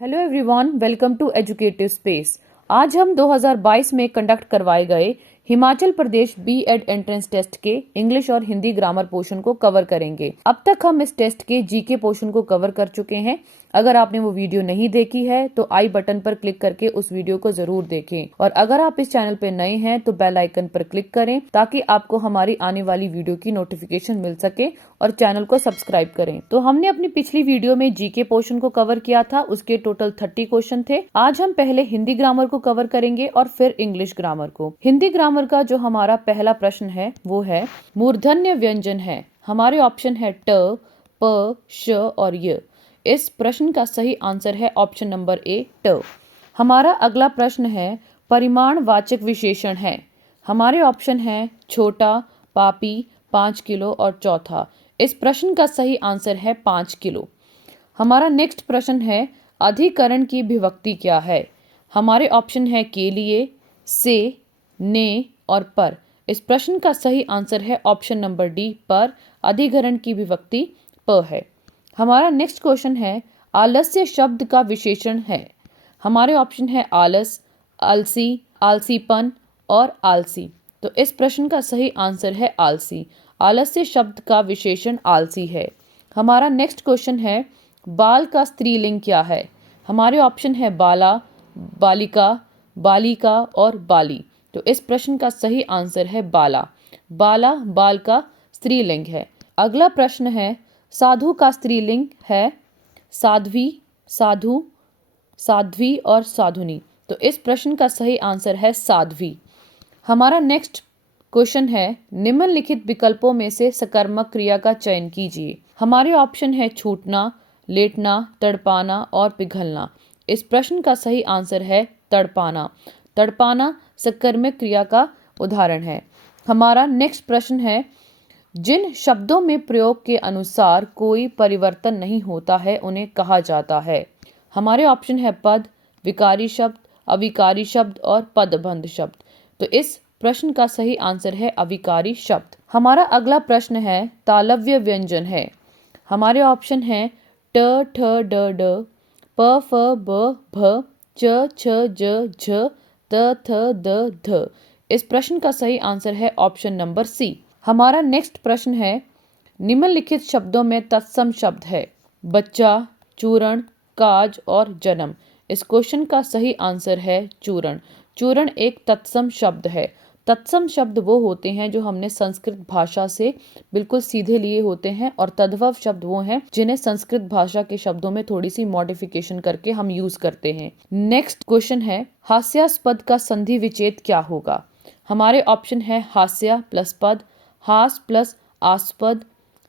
Hello everyone, welcome to educative space. आज हम 2022 में कंडक्ट करवाए गए Himachal Pradesh BEd entrance test के इंग्लिश और हिंदी ग्रामर पोर्शन को कवर करेंगे। अब तक हम इस टेस्ट के जीके पोर्शन को कवर कर चुके हैं। अगर आपने वो वीडियो नहीं देखी है तो आई बटन पर क्लिक करके उस वीडियो को जरूर देखें, और अगर आप इस चैनल पे नए हैं तो बेल आइकन पर क्लिक करें ताकि आपको हमारी आने वाली वीडियो की नोटिफिकेशन मिल सके, और चैनल को सब्सक्राइब करें। तो हमने अपनी पिछली वीडियो में जीके पोर्शन को कवर किया था, उसके टोटल 30 क्वेश्चन थे। आज हम पहले हिंदी ग्रामर को कवर करेंगे और फिर इंग्लिश ग्रामर को। हिंदी ग्रामर का जो हमारा पहला प्रश्न है वो है मूर्धन्य व्यंजन है। हमारे ऑप्शन है ट, प, श और य। इस प्रश्न का सही आंसर है ऑप्शन नंबर ए, ट। हमारा अगला प्रश्न है परिमाणवाचक विशेषण है। हमारे ऑप्शन है छोटा, पापी, 5 किलो और चौथा। इस प्रश्न का सही आंसर है 5 किलो। हमारा नेक्स्ट प्रश्न है अधिकरण की विभक्ति क्या है। हमारे ऑप्शन है के लिए, से, ने और पर। इस प्रश्न का सही आंसर है ऑप्शन नंबर डी, पर। अधिकरण की विभक्ति प है। हमारा नेक्स्ट क्वेश्चन है आलस्य शब्द का विशेषण है। हमारे ऑप्शन है आलस, आलसी, आलसीपन और आलसी। तो इस प्रश्न का सही आंसर है आलसी। आलस्य शब्द का विशेषण आलसी है। हमारा नेक्स्ट क्वेश्चन है बाल का स्त्रीलिंग क्या है। हमारे ऑप्शन है बाला, बालिका, बालिका और बाली। तो इस प्रश्न का सही आंसर है बाला। बाला बाल का स्त्रीलिंग है। अगला प्रश्न है साधु का स्त्रीलिंग है साध्वी, साधु, साध्वी और साधुनी। तो इस प्रश्न का सही आंसर है साध्वी। हमारा नेक्स्ट क्वेश्चन है निम्नलिखित विकल्पों में से सकर्मक क्रिया का चयन कीजिए। हमारे ऑप्शन है छूटना, लेटना, तड़पाना और पिघलना। इस प्रश्न का सही आंसर है तड़पाना। तड़पाना सकर्मक क्रिया का उदाहरण है। हमारा नेक्स्ट प्रश्न है जिन शब्दों में प्रयोग के अनुसार कोई परिवर्तन नहीं होता है उन्हें कहा जाता है। हमारे ऑप्शन है पद, विकारी शब्द, अविकारी शब्द और पदबंध शब्द। तो इस प्रश्न का सही आंसर है अविकारी शब्द। हमारा अगला प्रश्न है तालव्य व्यंजन है। हमारे ऑप्शन है ट, ठ, ड, ड, प, फ, ब, भ, च, छ, ज, झ, त, थ, द, ध। इस प्रश्न का सही आंसर है ऑप्शन नंबर सी। हमारा नेक्स्ट प्रश्न है निम्नलिखित शब्दों में तत्सम शब्द है बच्चा, चूरण, काज और जन्म। इस क्वेश्चन का सही आंसर है चूरण। चूरण एक तत्सम शब्द है। तत्सम शब्द वो होते हैं जो हमने संस्कृत भाषा से बिल्कुल सीधे लिए होते हैं, और तद्भव शब्द वो हैं जिन्हें संस्कृत भाषा के शब्दों में थोड़ी सी मॉडिफिकेशन करके हम यूज करते हैं। नेक्स्ट क्वेश्चन है हास्यास्पद का संधि विच्छेद क्या होगा। हमारे ऑप्शन है हास्य प्लस पद, हास प्लस आस्पद,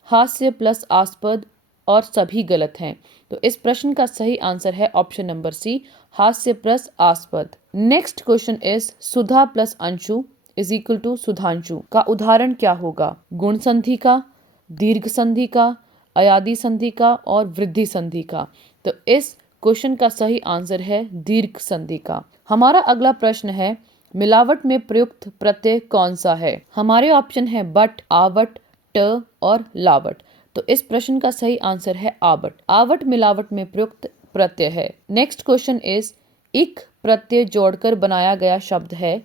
हास्य प्लस आस्पद और सभी गलत हैं। तो इस प्रश्न का सही आंसर है ऑप्शन नंबर सी, हास्य प्लस आस्पद। Next question is Sudha plus Anshu is equal to Sudhanshu का उदाहरण क्या होगा। गुण संधि का, दीर्घ संधि का, अयादि संधि का और वृद्धि संधि का। तो इस क्वेश्चन का सही आंसर है दीर्घ संधि का। हमारा अगला प्रश्न है मिलावट में प्रयुक्त प्रत्यय कौन सा है। हमारे ऑप्शन है बट, आवट, ट और लावट। तो इस प्रश्न का सही आंसर है आवट। आवट मिलावट में प्रयुक्त प्रत्यय है। नेक्स्ट क्वेश्चन इज इक प्रत्यय जोड़कर बनाया गया शब्द है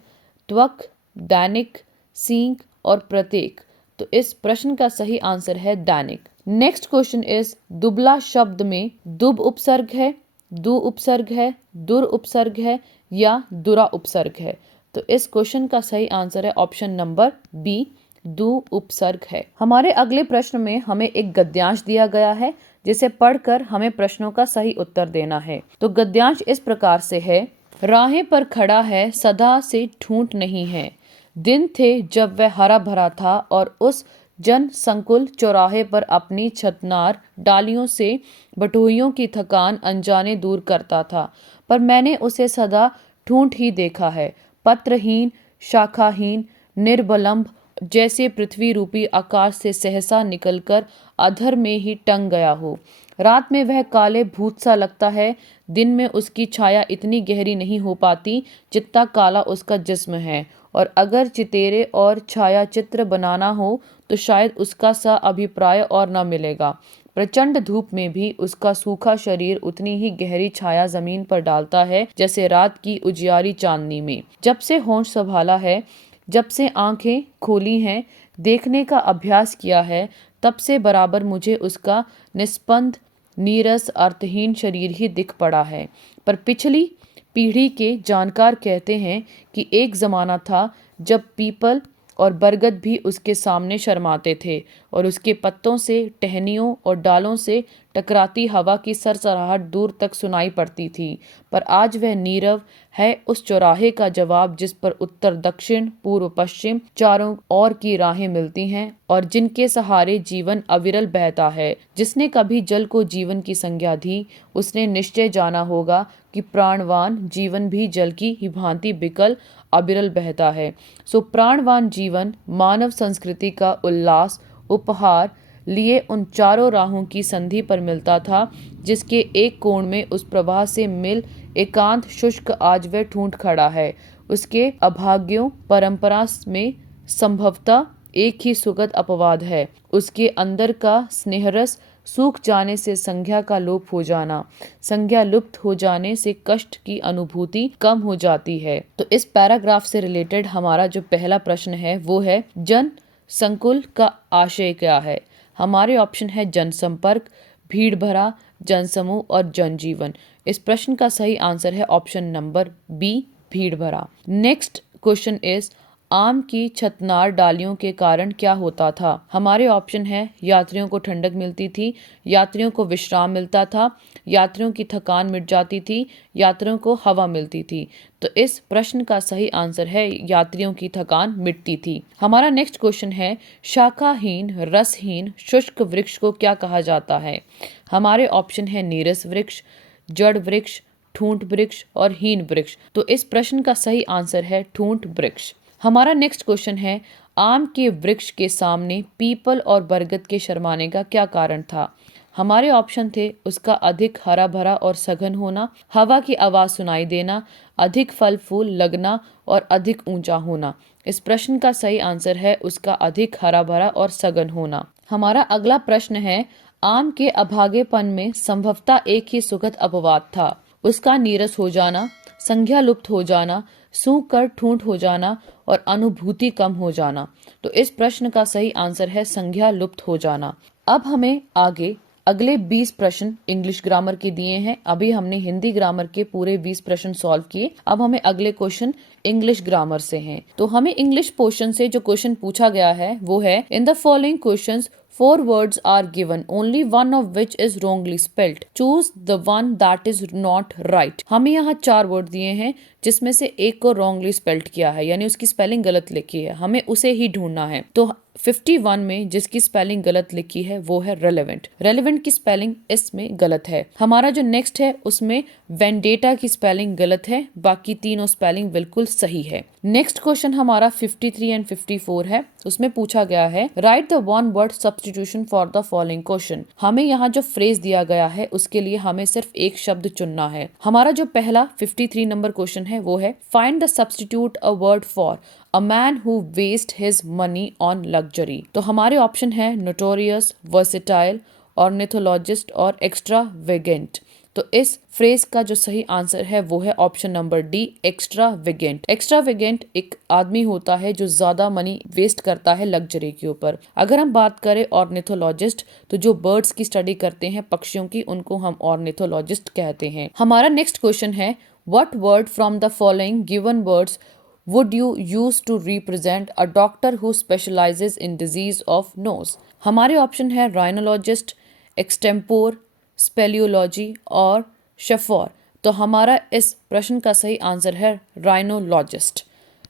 त्वक, दैनिक, सींक और प्रत्येक। तो इस प्रश्न का सही आंसर है दैनिक। नेक्स्ट क्वेश्चन इज दुबला शब्द में दुब उपसर्ग है, दु उपसर्ग है, दुर उपसर्ग है या दुरा उपसर्ग है। तो इस क्वेश्चन का सही आंसर है ऑप्शन नंबर बी, दु उपसर्ग है। हमारे अगले प्रश्न में हमें एक गद्यांश दिया गया है जिसे पढ़कर हमें प्रश्नों का सही उत्तर देना है। तो गद्यांश इस प्रकार से है राहें पर खड़ा है सदा से ठूंठ नहीं है, दिन थे जब वह हरा भरा था और उस जन संकुल चौराहे पर अपनी छतनार डालियों से बटोहियों की थकान अनजाने दूर करता था, पर मैंने उसे सदा ठूंठ ही देखा है। पत्रहीन, शाखाहीन, निर्बलंब जैसे पृथ्वी रूपी आकाश से सहसा निकलकर अधर में ही टंग गया हो। रात में वह काले भूत सा लगता है, दिन में उसकी छाया इतनी गहरी नहीं हो पाती जितना काला उसका जिस्म है, और अगर चितेरे और छाया चित्र बनाना हो तो शायद उसका सा अभिप्राय और न मिलेगा। प्रचंड धूप में भी उसका सूखा शरीर उतनी ही गहरी छाया जमीन पर डालता है जैसे रात की उजियारी चांदनी में। जब से होश संभाला है, जब से आंखें खोली हैं, देखने का अभ्यास किया है, तब से बराबर मुझे उसका निस्पंद, नीरस, अर्थहीन शरीर ही दिख पड़ा है। पर पिछली पीढ़ी के जानकार कहते हैं कि एक ज़माना था जब पीपल और बरगद भी उसके सामने शर्माते थे और उसके पत्तों से, टहनियों और डालों से टकराती हवा की सरसराहट दूर तक सुनाई पड़ती थी। पर आज वह नीरव है, उस चौराहे का जवाब जिस पर उत्तर, दक्षिण, पूर्व, पश्चिम चारों ओर की राहें मिलती हैं और जिनके सहारे जीवन अविरल बहता है। जिसने कभी जल को जीवन की संज्ञा दी, उसने निश्चय जाना होगा कि प्राणवान जीवन भी जल की ही भांति बिकल अविरल बहता है। सो प्राणवान जीवन मानव संस्कृति का उल्लास, उपहार लिए उन चारों राहों की संधि पर मिलता था, जिसके एक कोण में उस प्रवाह से मिल एकांत शुष्क आज वह ठूंठ खड़ा है। उसके अभाग्यों परंपरा में संभवतः एक ही सुगत अपवाद है, उसके अंदर का स्नेहरस सूख जाने से संज्ञा का लोप हो जाना, संज्ञा लुप्त हो जाने से कष्ट की अनुभूति कम हो जाती है। तो इस पैराग्राफ से रिलेटेड हमारा जो पहला प्रश्न है वो है, जन संकुल का आशय क्या है? हमारे ऑप्शन है जनसंपर्क, भीड़ भरा, जनसमूह और जनजीवन। इस प्रश्न का सही आंसर है ऑप्शन नंबर बी, भीड़ भरा। नेक्स्ट क्वेश्चन इज, आम की छतनार डालियों के कारण क्या होता था? हमारे ऑप्शन है, यात्रियों को ठंडक मिलती थी, यात्रियों को विश्राम मिलता था, यात्रियों की थकान मिट जाती थी, यात्रियों को हवा मिलती थी। तो इस प्रश्न का सही आंसर है यात्रियों की थकान मिटती थी। हमारा नेक्स्ट क्वेश्चन है, शाखाहीन, रसहीन, शुष्क वृक्ष को क्या कहा जाता है? हमारे ऑप्शन है नीरस वृक्ष, जड़ वृक्ष, ठूंठ वृक्ष और हीन वृक्ष। तो इस प्रश्न का सही आंसर है ठूंठ वृक्ष। हमारा नेक्स्ट क्वेश्चन है, आम के वृक्ष के सामने पीपल और बरगद के शर्माने का क्या कारण था? हमारे ऑप्शन थे, उसका अधिक हरा भरा और सघन होना, हवा की आवाज सुनाई देना, अधिक फल फूल लगना और अधिक ऊंचा होना। इस प्रश्न का सही आंसर है उसका अधिक हरा भरा और सघन होना। हमारा अगला प्रश्न है, आम के अभागेपन में संभवतः एक ही सुखद अपवाद था, उसका नीरस हो जाना, संज्ञा लुप्त हो जाना, सूख कर ठूंठ हो जाना और अनुभूति कम हो जाना। तो इस प्रश्न का सही आंसर है संज्ञा लुप्त हो जाना। अब हमें आगे अगले 20 प्रश्न इंग्लिश ग्रामर के दिए हैं। अभी हमने हिंदी ग्रामर के पूरे 20 प्रश्न सॉल्व किए। अब हमें अगले क्वेश्चन इंग्लिश ग्रामर से हैं। तो हमें इंग्लिश पोर्शन से जो क्वेश्चन पूछा गया है वो है, in the following questions 4 words are given, only one of which is wrongly spelled. Choose the one that is not right. हमें यहाँ 4 वर्ड दिए हैं जिसमें से एक को wrongly spelled किया है, यानी उसकी स्पेलिंग गलत लिखी है। हमें उसे ही ढूंढना है। तो 51 में जिसकी स्पेलिंग गलत लिखी है वो है रेलेवेंट। रेलेवेंट की स्पेलिंग इसमें गलत है। हमारा जो नेक्स्ट है उसमें वेंडेटा की स्पेलिंग गलत है, बाकी तीनों स्पेलिंग बिल्कुल सही है। नेक्स्ट क्वेश्चन हमारा 53 एंड 54 है। उसमें पूछा गया है, right the one word substitution for the following question. हमें यहाँ जो फ्रेज दिया गया है उसके लिए हमें सिर्फ एक शब्द चुनना है। हमारा जो पहला 53 नंबर क्वेश्चन है वो है, find the substitute a word for a man who waste his money on luxury. तो हमारे ऑप्शन है नोटोरियस, वर्सेटाइल, ऑर्निथोलॉजिस्ट और एक्स्ट्रावेगेंट। तो इस फ्रेज का जो सही आंसर है वो है option number D, extravagant. Extravagant एक आदमी होता है जो ज्यादा मनी वेस्ट करता है लग्जरी के ऊपर। अगर हम बात करें ऑर्निथोलॉजिस्ट, तो जो बर्ड्स की स्टडी करते हैं, पक्षियों की, उनको हम ऑर्निथोलॉजिस्ट कहते हैं। हमारा नेक्स्ट क्वेश्चन है, what word from the following given words would you use to represent a doctor who specializes in disease of nose? हमारे ऑप्शन है राइनोलॉजिस्ट, एक्सटेम्पोर, स्पेलियोलॉजी और शेफोर। तो हमारा इस प्रश्न का सही आंसर है rhinologist.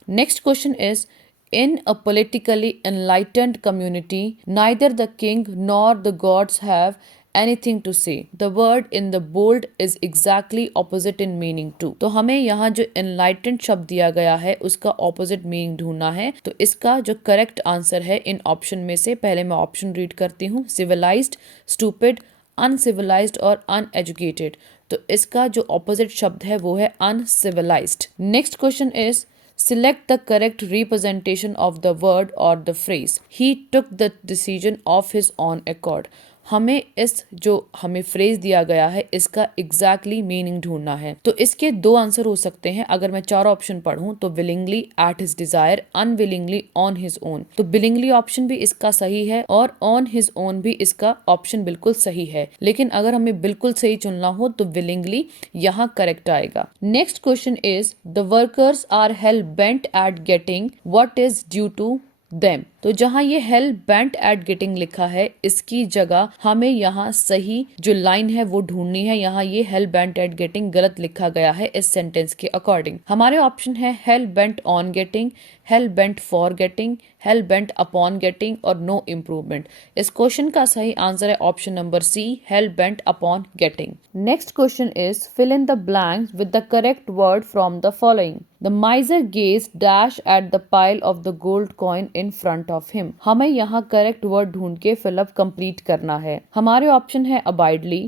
Next question is, in a politically enlightened community, neither the king nor the gods have anything to say. The word in the bold is exactly opposite in meaning too. तो हमें यहाँ जो enlightened शब्द दिया गया है उसका opposite meaning ढूंढना है। तो इसका जो correct answer है इन ऑप्शन में से, पहले मैं ऑप्शन रीड करती हूँ, civilized, stupid, uncivilized और uneducated। तो इसका जो opposite शब्द है वो है uncivilized। Next question is, select the correct representation of the word or the phrase. He took the decision of his own accord. हमें इस जो हमें फ्रेज दिया गया है इसका एग्जैक्टली मीनिंग ढूंढना है। तो इसके दो आंसर हो सकते हैं अगर मैं चार ऑप्शन पढ़ूं तो willingly, at his Dzire, unwillingly, on his own. तो विलिंगली ऑप्शन भी इसका सही है और ऑन हिज ओन भी इसका ऑप्शन बिल्कुल सही है, लेकिन अगर हमें बिल्कुल सही चुनना हो तो विलिंगली यहाँ करेक्ट आएगा। Next question is the workers are hell bent at getting what is due to them. तो जहां ये हेल बेंट एट गेटिंग लिखा है इसकी जगह हमें यहाँ सही जो लाइन है वो ढूंढनी है। यहाँ ये हेल बेंट एट गेटिंग गलत लिखा गया है इस सेंटेंस के अकॉर्डिंग। हमारे ऑप्शन है hell bent on getting, hell bent for getting, hell bent upon getting और नो इम्प्रूवमेंट। इस क्वेश्चन का सही आंसर है option number C, hell bent upon getting. Next question is fill in the blanks with the correct word from the following. The miser gazed dash at the pile of the gold coin in front of him. हमें यहाँ correct word ढूंढ के fill up complete करना है। हमारे option है अबाइडली,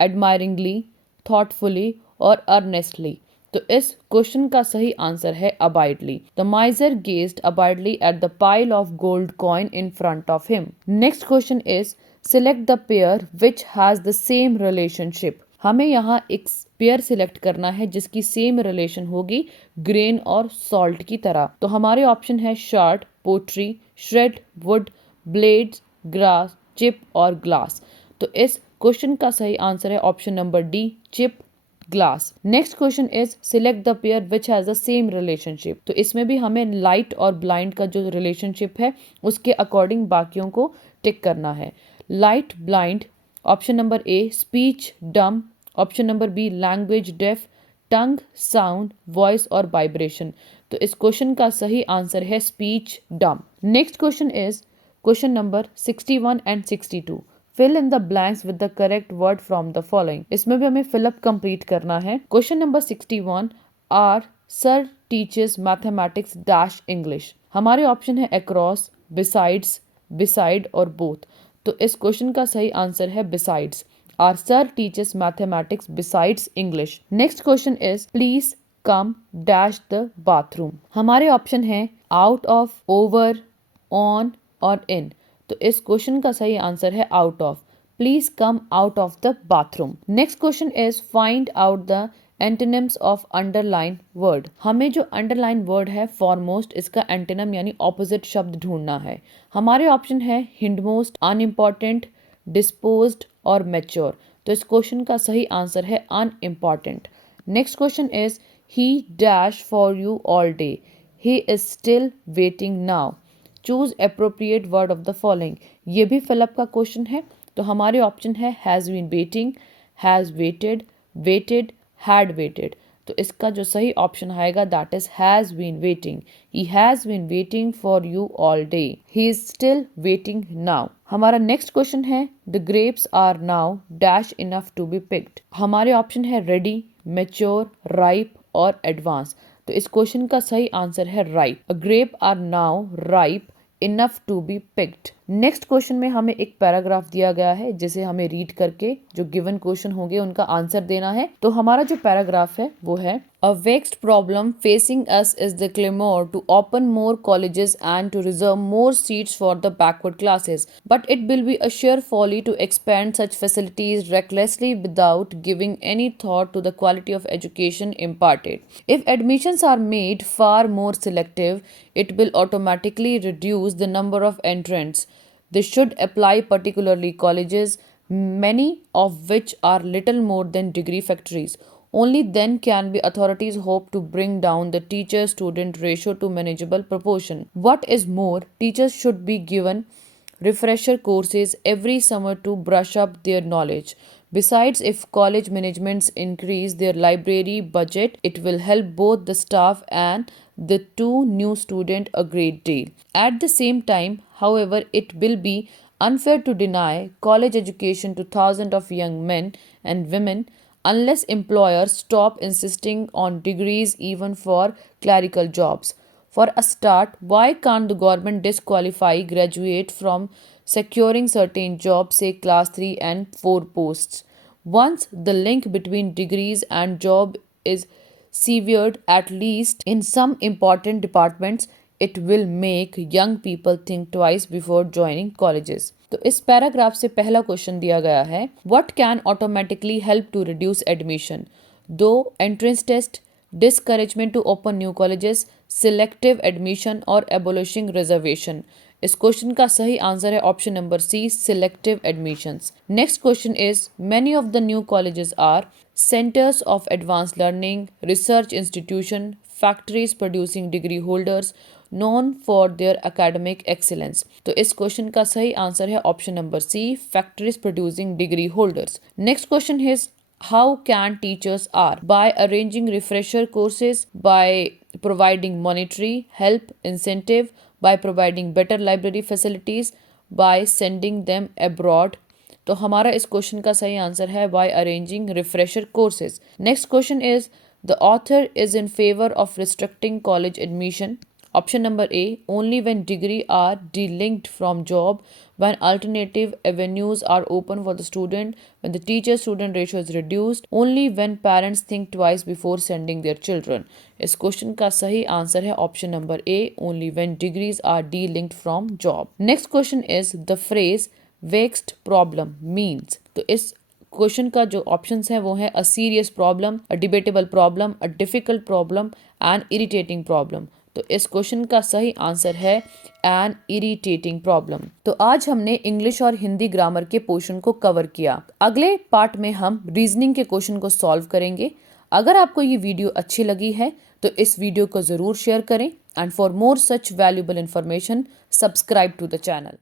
एडमायरिंगली, thoughtfully और earnestly. तो इस क्वेश्चन का सही आंसर है avidly. The miser gazed avidly at the pile of gold coin in front of him. Next question is select the pair which has the same relationship. हमें यहाँ एक पेयर सिलेक्ट करना है जिसकी सेम रिलेशन होगी grain और salt की तरह। तो हमारे ऑप्शन है shard, pottery, shred, wood, blades, grass, chip और ग्लास। तो इस क्वेश्चन का सही आंसर है option number D, chip, glass. Next question is select the pair which has the same relationship. तो इसमें भी हमें लाइट और ब्लाइंड का जो रिलेशनशिप है उसके अकॉर्डिंग बाकियों को टिक करना है। Light, blind, option number A, speech, dumb, option number B, language, deaf, tongue, sound, voice और वाइब्रेशन। तो इस क्वेश्चन का सही आंसर है speech, dumb. Next question is question number 61 and 62। Fill in the blanks with the correct word from the following. इसमें भी हमें fill up complete करना है। Question number 61, our sir teachers mathematics dash English. हमारे option है across, besides, beside और both. तो इस क्वेश्चन का सही आंसर है besides. Our sir teaches mathematics besides English. Next question is please come dash the bathroom. हमारे ऑप्शन है out of, over, on और in. तो इस क्वेश्चन का सही आंसर है out of. Please come out of the bathroom. Next question is find out the antonyms of underline word. हमें जो अंडरलाइन वर्ड है फॉरमोस्ट इसका एंटोनिम यानी ऑपोजिट शब्द ढूंढना है। हमारे ऑप्शन है हिंडमोस्ट, अनइम्पॉर्टेंट, डिस्पोज्ड और मैच्योर। तो इस क्वेश्चन का सही आंसर है unimportant. Next question is he dash for you all day, he is still waiting now. Choose appropriate word of the following. ये भी फिलअप का क्वेश्चन है। तो हमारे ऑप्शन है has been waiting, has waited, waited, had waited। तो इसका जो सही ऑप्शन आएगा that is has been waiting. He has been waiting for you all day, he is still waiting now. हमारा नेक्स्ट क्वेश्चन है the grapes are now dash enough to be picked. हमारे option है ready, mature, ripe और advance. तो इस question का सही answer है ripe. A grape are now ripe enough to be picked. Next question में हमें एक पैराग्राफ दिया गया है जिसे हमें रीड करके जो गिवन क्वेश्चन होंगे उनका आंसर देना है। तो हमारा जो पैराग्राफ है वो है A vexed problem facing us is the clamor to open more colleges and to reserve more seats for the backward classes. But it will be a sheer folly to expand such facilities recklessly without giving any thought to the quality of education imparted. If admissions are made far more selective, it will automatically reduce the number of entrants. This should apply particularly colleges, many of which are little more than degree factories. Only then can the authorities hope to bring down the teacher-student ratio to manageable proportion. What is more, teachers should be given refresher courses every summer to brush up their knowledge. Besides, if college managements increase their library budget, it will help both the staff and the two new students a great deal. At the same time, however, it will be unfair to deny college education to thousands of young men and women unless employers stop insisting on degrees even for clerical jobs. For a start, why can't the government disqualify graduates from securing certain jobs, say class 3 and 4 posts? Once the link between degrees and job is severed, at least in some important departments, it will make young people think twice before joining colleges. तो इस paragraph से पहला question दिया गया है, what can automatically help to reduce admission? दो entrance test, discouragement to open new colleges, selective admission और abolishing reservation. इस क्वेश्चन का सही आंसर है option number C, selective admissions. Next question is, many of the new colleges are centres of advance learning, research institution, factories producing degree holders, known for their academic excellence. तो इस question का सही answer है option number C, factories producing degree holders. Next question is, how can teachers are? By arranging refresher courses, by providing monetary help, incentive, by providing better library facilities, by sending them abroad। तो हमारा इस question का सही answer है by arranging refresher courses। Next question is, the author is in favor of restricting college admission। Option number A, only when degree are delinked from job, when alternative avenues are open for the student, when the teacher-student ratio is reduced, only when parents think twice before sending their children। इस question का सही answer है option number A, only when degrees are delinked from job। Next question is, the phrase vexed problem means। तो इस question का जो options हैं वो है a serious problem, a debatable problem, a difficult problem and irritating problem. तो इस question का सही आंसर है एन इरिटेटिंग प्रॉब्लम। तो आज हमने इंग्लिश और हिंदी ग्रामर के पोर्शन को कवर किया। अगले पार्ट में हम रीजनिंग के क्वेश्चन को सॉल्व करेंगे। अगर आपको ये वीडियो अच्छी लगी है तो इस वीडियो को जरूर शेयर करें and for more such valuable information subscribe to the channel.